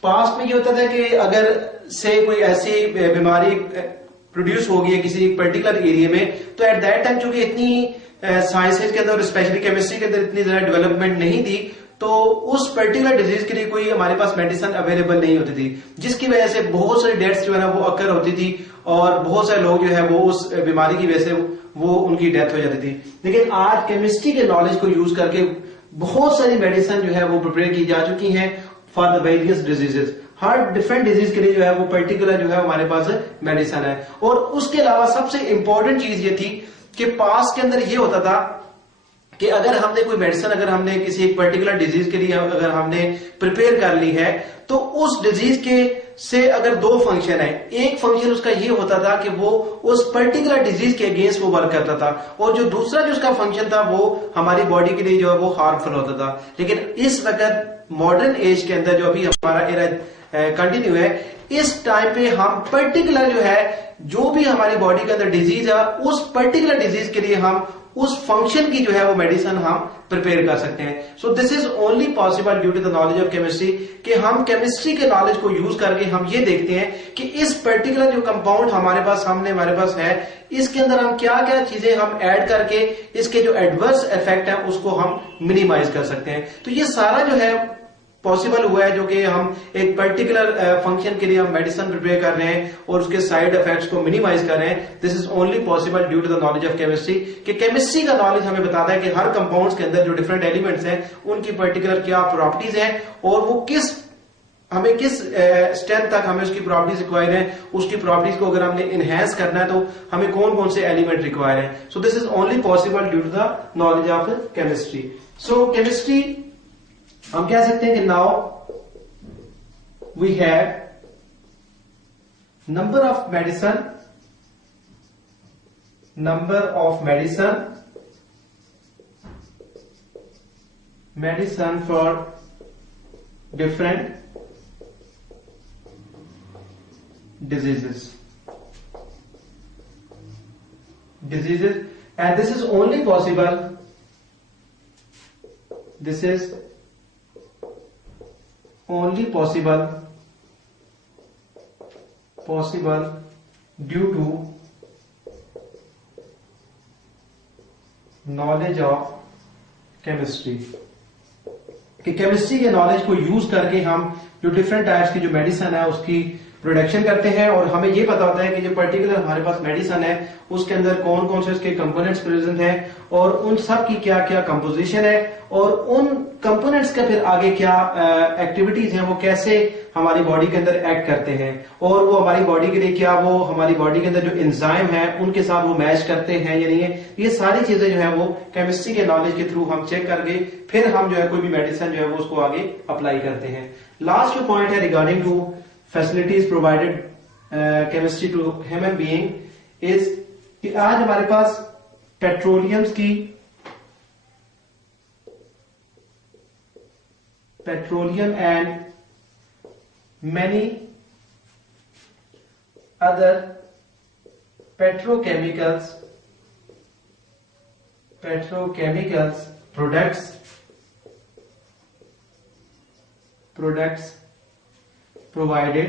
पास्ट में ये होता था कि अगर से कोई ऐसी बीमारी प्रोड्यूस हो गई है किसी पर्टिकुलर एरिया में, तो एट दैट टाइम चूंकि इतनी साइंसेज के अंदर, स्पेशली केमिस्ट्री के अंदर इतनी ज्यादा डेवलपमेंट नहीं थी, तो उस पर्टिकुलर डिजीज के लिए कोई हमारे पास मेडिसिन अवेलेबल नहीं होती थी, जिसकी वजह से बहुत सारी डेथ्स जो है ना वो अकर होती थी, और बहुत सारे लोग जो है वो उस बीमारी की वजह से वो उनकी डेथ हो जाती थी। लेकिन आज केमिस्ट्री के नॉलेज को यूज करके बहुत सारी मेडिसिन जो है वो प्रिपेयर की जा चुकी हैं for the various diseases. Her different disease के लिए जो है वो पर्टिकुलर जो है हमारे पास मेडिसिन है। और उसके अलावा सबसे इंपॉर्टेंट चीज ये थी कि पास के अंदर ये होता था कि अगर हमने कोई मेडिसिन, अगर हमने किसी एक पर्टिकुलर डिजीज के लिए अगर हमने प्रिपेयर कर ली है, तो उस डिजीज के से अगर दो फंक्शन है, एक फंक्शन उसका ये होता था कि वो उस पर्टिकुलर डिजीज के अगेंस्ट वो वर्क करता था, और जो दूसरा जो उसका फंक्शन था वो हमारी बॉडी के लिए जो है वो हार्मफुल होता था। लेकिन इस वक्त मॉडर्न एज के अंदर जो अभी हमारा एरा कंटिन्यू है, इस टाइम पे हम पर्टिकुलर जो है जो भी हमारी बॉडी के अंदर डिजीज है, उस पर्टिकुलर डिजीज के लिए हम उस फंक्शन की जो है वो मेडिसिन हम प्रिपेयर कर सकते हैं। So this is only possible due to the knowledge of chemistry, कि हम केमिस्ट्री के नॉलेज को यूज करके हम ये देखते हैं कि इस पर्टिकुलर जो कंपाउंड हमारे पास है, इसके अंदर हम क्या क्या चीजें हम ऐड करके इसके जो एडवर्स इफेक्ट है उसको हम मिनिमाइज कर सकते हैं। तो ये सारा जो है पॉसिबल हुआ है, जो कि हम एक पर्टिकुलर फंक्शन के लिए हम मेडिसिन प्रिपेयर कर रहे हैं और उसके साइड इफेक्ट्स को मिनिमाइज कर रहे हैं। This is only possible due to the knowledge of chemistry, कि केमिस्ट्री का नॉलेज हमें बताता है कि हर कंपाउंड्स के अंदर जो डिफरेंट एलिमेंट्स हैं उनकी पर्टिकुलर क्या प्रॉपर्टीज हैं, और वो हमें किस स्ट्रेंथ तक हमें उसकी प्रॉपर्टीज रिक्वायर है, उसकी प्रॉपर्टीज को अगर हमने इनहेंस करना है तो हमें कौन कौन से एलिमेंट रिक्वायर है। So this is only possible due to the knowledge of chemistry. So chemistry हम कह सकते हैं कि now we have number of medicine for different diseases, and this is only possible due to knowledge of chemistry, कि chemistry के knowledge को use करके हम जो डिफरेंट टाइप्स की जो मेडिसिन है उसकी प्रोडक्शन करते हैं, और हमें ये पता होता है कि जो पर्टिकुलर हमारे पास मेडिसिन है उसके अंदर कौन कौन से उसके कंपोनेंट्स प्रेजेंट हैं, और उन सब की क्या क्या कंपोजिशन है, और उन कंपोनेंट्स का फिर आगे क्या एक्टिविटीज हैं, वो कैसे हमारी बॉडी के अंदर एक्ट करते हैं, और वो हमारी बॉडी के लिए क्या वो हमारी बॉडी के अंदर जो एंजाइम है उनके साथ वो मैच करते हैं या नहीं है। ये सारी चीजें जो है वो केमिस्ट्री के नॉलेज के थ्रू हम चेक करके फिर हम जो है कोई भी मेडिसिन जो है वो उसको आगे अप्लाई करते हैं। लास्ट जो पॉइंट है regarding to facilities provided chemistry to human being is कि आज हमारे पास petroleum and many other petrochemicals products provided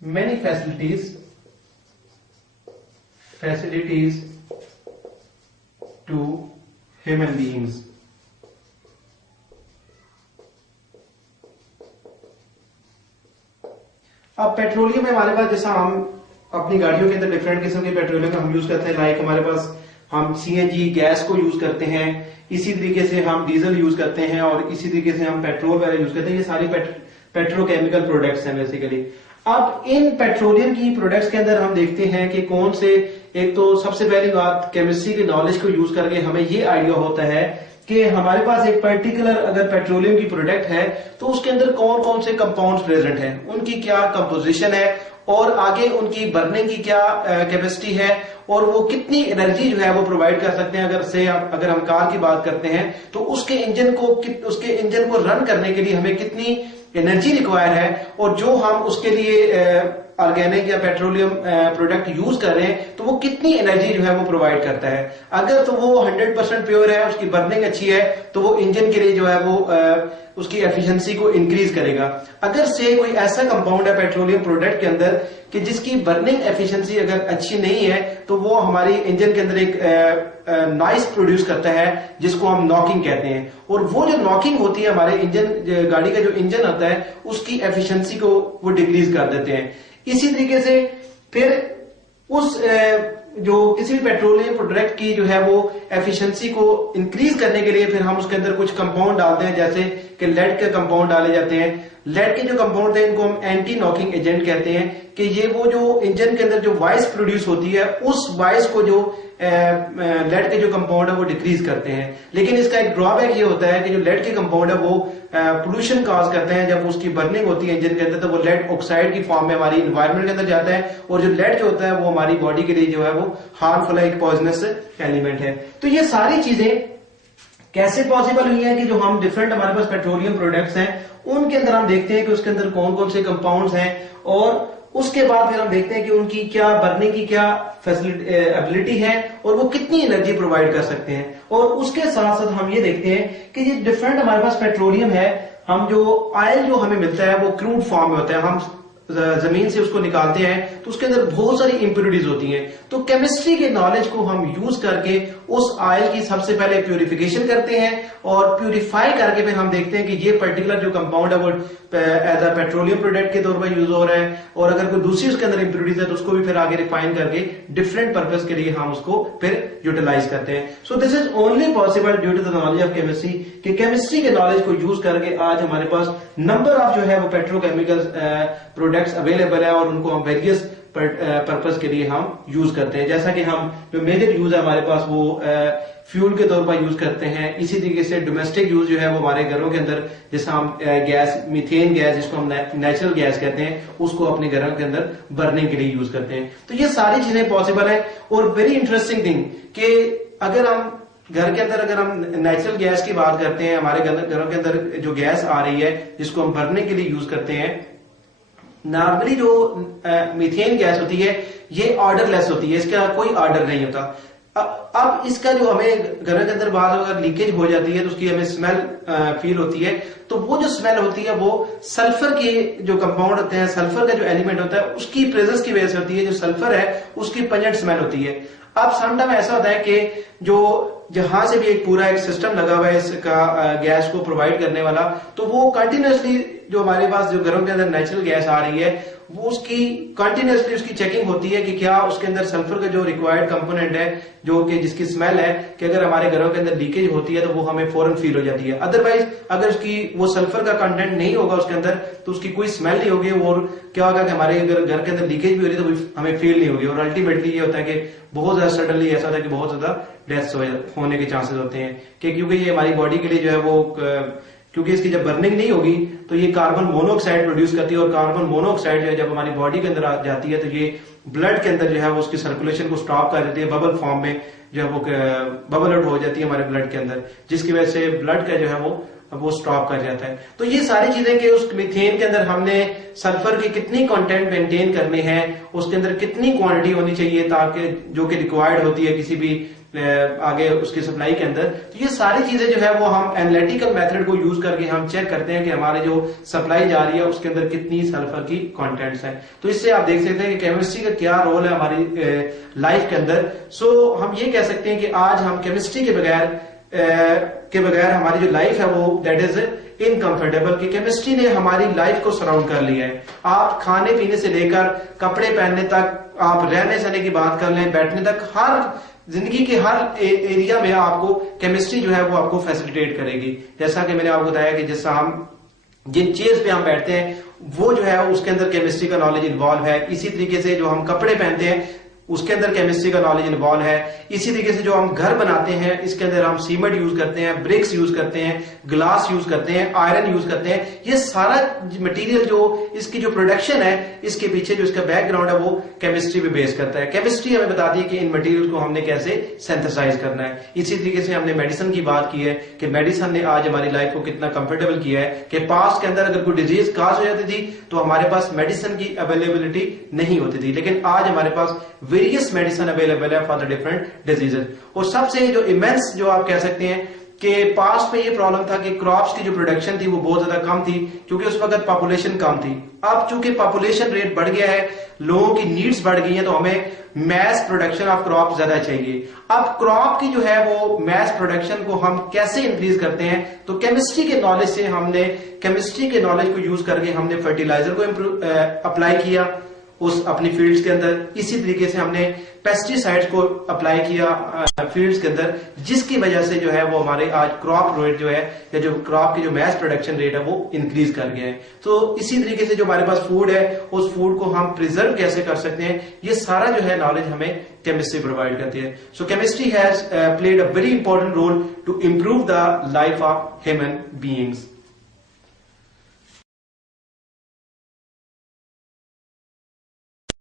many facilities to human beings. अब पेट्रोलियम में हमारे पास, जैसा हम अपनी गाड़ियों के अंदर डिफरेंट किस्म के पेट्रोलियम हम यूज करते हैं, लाइक हमारे पास हम सीएनजी गैस को यूज करते हैं, इसी तरीके से हम डीजल यूज करते हैं और इसी तरीके से हम पेट्रोल वगैरह यूज करते हैं। ये सारी पेट्रोकेमिकल प्रोडक्ट्स हैं बेसिकली। अब इन पेट्रोलियम की प्रोडक्ट्स के अंदर हम देखते हैं कि कौन से, एक तो सबसे पहली बात केमिस्ट्री के नॉलेज को यूज करके हमें ये आइडिया होता है कि हमारे पास एक पर्टिकुलर अगर पेट्रोलियम की प्रोडक्ट है तो उसके अंदर कौन कौन से कंपाउंड्स प्रेजेंट हैं, उनकी क्या कंपोजिशन है और आगे उनकी बर्निंग की क्या कैपेसिटी है और वो कितनी एनर्जी जो है वो प्रोवाइड कर सकते हैं। अगर हम कार की बात करते हैं तो उसके इंजन को रन करने के लिए हमें कितनी एनर्जी रिक्वायर है और जो हम उसके लिए ऑर्गेनिक या पेट्रोलियम प्रोडक्ट यूज कर रहे हैं तो वो कितनी एनर्जी जो है वो प्रोवाइड करता है। अगर तो वो 100% प्योर है, उसकी बर्निंग अच्छी है, तो वो इंजन के लिए जो है वो उसकी एफिशिएंसी को इंक्रीज करेगा। अगर से कोई ऐसा कंपाउंड है पेट्रोलियम प्रोडक्ट के अंदर कि जिसकी बर्निंग एफिशिएंसी अगर अच्छी नहीं है तो वो हमारी इंजन के अंदर एक नॉइस प्रोड्यूस करता है जिसको हम नॉकिंग कहते हैं, और वो जो नॉकिंग होती है हमारे इंजन, गाड़ी का जो इंजन होता है उसकी एफिशिएंसी को वो डिक्रीज कर देते हैं। इसी तरीके से फिर उस जो किसी भी पेट्रोलियम प्रोडक्ट की जो है वो एफिशिएंसी को इंक्रीज करने के लिए फिर हम उसके अंदर कुछ कंपाउंड डालते हैं, जैसे कि लेड के कंपाउंड डाले जाते हैं। लेड के जो कंपाउंड है इनको हम एंटी नॉकिंग एजेंट कहते हैं कि ये वो जो इंजन के अंदर जो वॉइस प्रोड्यूस होती है उस वॉइस को जो लेड के जो कंपाउंड है वो डिक्रीज करते हैं। लेकिन इसका एक ड्रॉबैक ये होता है कि जो लेड के कंपाउंड है वो पोल्यूशन कॉज करते हैं। जब उसकी बर्निंग होती है इंजन के अंदर तो वो लेड ऑक्साइड की फॉर्म में हमारी इन्वायरमेंट के अंदर जाता है, और जो लेड जो होता है वो हमारी बॉडी के लिए जो है वो हार्मफुल है, एक पॉइजनस एलिमेंट है। तो ये सारी चीजें कैसे पॉसिबल हुई है कि जो हम डिफरेंट हमारे पास पेट्रोलियम प्रोडक्ट्स हैं उनके अंदर हम देखते हैं कि उसके अंदर कौन कौन से कंपाउंड्स हैं, और उसके बाद फिर हम देखते हैं कि उनकी क्या बर्निंग की क्या एबिलिटी है और वो कितनी एनर्जी प्रोवाइड कर सकते हैं। और उसके साथ साथ हम ये देखते हैं कि ये डिफरेंट हमारे पास पेट्रोलियम है, हम जो ऑयल जो हमें मिलता है वो क्रूड फॉर्म में होता है, हम जमीन से उसको निकालते हैं तो उसके अंदर बहुत सारी इंप्योरिटीज होती हैं। तो केमिस्ट्री के नॉलेज को हम यूज करके उस ऑयल की सबसे पहले प्यूरिफिकेशन करते हैं और प्यूरिफाई करके फिर हम देखते हैं कि ये पर्टिकुलर जो कंपाउंड है वो एज अ पेट्रोलियम प्रोडक्ट के तौर पर यूज हो रहा है, और अगर कोई दूसरी उसके अंदर इंप्योरिटीज है तो उसको भी फिर आगे रिफाइन करके डिफरेंट पर्पज के लिए हम उसको फिर यूटिलाइज करते हैं। So this is only possible due to the knowledge of chemistry, कि केमिस्ट्री के नॉलेज को यूज करके आज हमारे पास नंबर ऑफ जो है वो पेट्रोकेमिकल प्रोडक्ट्स अवेलेबल है और उनको हम वेरियस पर्पज के लिए हम यूज करते हैं। जैसा कि हम जो मेजर यूज है हमारे पास वो फ्यूल के तौर पर यूज करते हैं। इसी तरीके से डोमेस्टिक यूज जो है वो हमारे घरों के अंदर, जैसा हम गैस, मीथेन गैस जिसको हम नेचुरल गैस कहते हैं, उसको अपने घरों के अंदर बर्निंग के लिए यूज करते हैं। तो ये सारी चीजें पॉसिबल है। और वेरी इंटरेस्टिंग थिंग कि अगर हम घर के अंदर अगर हम नेचुरल गैस की बात करते हैं, हमारे घरों के अंदर जो गैस आ रही है जिसको हम बर्निंग के लिए यूज करते हैं, नॉर्मली जो मीथेन गैस होती है ये ऑर्डरलेस होती है, इसका कोई ऑर्डर नहीं होता। अब इसका जो हमें घर के अंदर बाद अगर लीकेज हो जाती है तो उसकी हमें स्मेल फील होती है, तो वो जो स्मेल होती है वो सल्फर के जो कंपाउंड होते हैं, सल्फर का जो एलिमेंट होता है उसकी प्रेजेंस की वजह से होती है। जो सल्फर है उसकी पंजेंट स्मेल होती है। अब समटाइम ऐसा होता है कि जो जहां से भी एक पूरा एक सिस्टम लगा हुआ है इसका गैस को प्रोवाइड करने वाला, तो वो कंटिन्यूसली जो हमारे पास जो घरों के अंदर नेचुरल गैस आ रही है वो उसकी कंटिन्यूसली उसकी चेकिंग होती है कि क्या उसके अंदर सल्फर का जो रिक्वायर्ड कंपोनेंट है जो कि जिसकी स्मेल है कि अगर हमारे घरों के अंदर लीकेज होती है तो वो हमें फौरन फील हो जाती है। अदरवाइज अगर उसकी वो सल्फर का कंटेंट नहीं होगा उसके अंदर तो उसकी कोई स्मेल नहीं होगी, और क्या होगा कि हमारे अगर घर के अंदर लीकेज भी हो रही है तो हमें फील नहीं होगी। और अल्टीमेटली ये होता है कि बहुत ज्यादा सडनली ऐसा होता है कि बहुत ज्यादा डेथ्स होने के चांसेस होते हैं कि क्योंकि ये हमारी बॉडी के लिए जो है वो क्योंकि इसकी जब बर्निंग नहीं होगी तो ये कार्बन मोनोऑक्साइड प्रोड्यूस करती है, और कार्बन मोनोऑक्साइड जो है जब हमारी बॉडी के अंदर आ जाती है तो ये ब्लड के अंदर जो है वो उसकी सर्कुलेशन को स्टॉप कर देती है, बबल फॉर्म में जो है वो बबल आउट हो जाती है हमारे ब्लड के अंदर, जिसकी वजह से ब्लड का जो है वो स्टॉप कर जाता है। तो ये सारी चीजें कि उस मीथेन के अंदर हमने सल्फर की कितनी कंटेंट मेंटेन करनी है, उसके अंदर कितनी क्वांटिटी होनी चाहिए ताकि जो कि रिक्वायर्ड होती है किसी भी आगे उसकी सप्लाई के अंदर, तो ये सारी चीजें जो है वो हम एनालिटिकल मेथड को यूज करके हम चेक करते हैं कि हमारे जो सप्लाई जा रही है उसके अंदर कितनी सल्फर की कंटेंट्स हैं। तो इससे आप देख सकते हैं कि केमिस्ट्री का क्या रोल है हमारी लाइफ के अंदर। सो हम ये कह सकते हैं कि आज हम केमिस्ट्री के बगैर हमारी जो लाइफ है वो दैट इज इनकम्फर्टेबल, कि केमिस्ट्री ने हमारी लाइफ को सराउंड कर लिया है। आप खाने पीने से लेकर कपड़े पहनने तक, आप रहने सहने की बात कर लें, बैठने तक, हर जिंदगी के हर एरिया में आपको केमिस्ट्री जो है वो आपको फैसिलिटेट करेगी। जैसा कि मैंने आपको बताया कि जैसा हम जिन चेयर्स पे हम बैठते हैं वो जो है उसके अंदर केमिस्ट्री का नॉलेज इन्वॉल्व है। इसी तरीके से जो हम कपड़े पहनते हैं उसके अंदर केमिस्ट्री का नॉलेज इन्वॉल्व है। इसी तरीके से जो हम घर बनाते हैं इसके अंदर हम सीमेंट यूज करते हैं, ब्रिक्स यूज करते हैं, ग्लास यूज करते हैं, आयरन यूज करते हैं। ये सारा मटेरियल जो इसकी जो प्रोडक्शन है इसके पीछे जो इसका बैकग्राउंड है वो केमिस्ट्री पे बेस करता है। केमिस्ट्री हमें बताती है कि इन मटेरियल को हमने कैसे सिंथेसाइज करना है। इसी तरीके से हमने मेडिसिन की बात की है कि मेडिसिन ने आज हमारी लाइफ को कितना कंफर्टेबल किया है कि पास्ट के अंदर अगर कोई डिजीज काज हो जाती थी तो हमारे पास मेडिसिन की अवेलेबिलिटी नहीं होती थी, लेकिन आज हमारे पास वेरियस मेडिसिन अवेलेबल है फॉर द डिफरेंट डिजीजेस। और सबसे जो इमेंस जो आप कह सकते हैं कि पास्ट में ये प्रॉब्लम था कि क्रॉप्स की जो प्रोडक्शन थी वो बहुत ज्यादा कम थी क्योंकि उस वक्त पॉपुलेशन कम थी। अब चूंकि पॉपुलेशन रेट बढ़ गया है, लोगों की नीड्स बढ़ गई है, तो हमें मैस प्रोडक्शन ऑफ क्रॉप ज्यादा चाहिए। अब क्रॉप की जो है वो मैस प्रोडक्शन को हम कैसे इंक्रीज करते हैं, तो केमिस्ट्री के नॉलेज से हमने केमिस्ट्री के नॉलेज को यूज करके हमने फर्टिलाइजर को अप्लाई किया उस अपनी फील्ड्स के अंदर। इसी तरीके से हमने पेस्टिसाइड्स को अप्लाई किया फील्ड्स के अंदर, जिसकी वजह से जो है वो हमारे आज क्रॉप रेट जो है या जो क्रॉप की जो मैस प्रोडक्शन रेट है वो इंक्रीज कर गया है। तो इसी तरीके से जो हमारे पास फूड है उस फूड को हम प्रिजर्व कैसे कर सकते हैं, ये सारा जो है नॉलेज हमें केमिस्ट्री प्रोवाइड करती है। So chemistry has played a very important role to improve the life of human beings.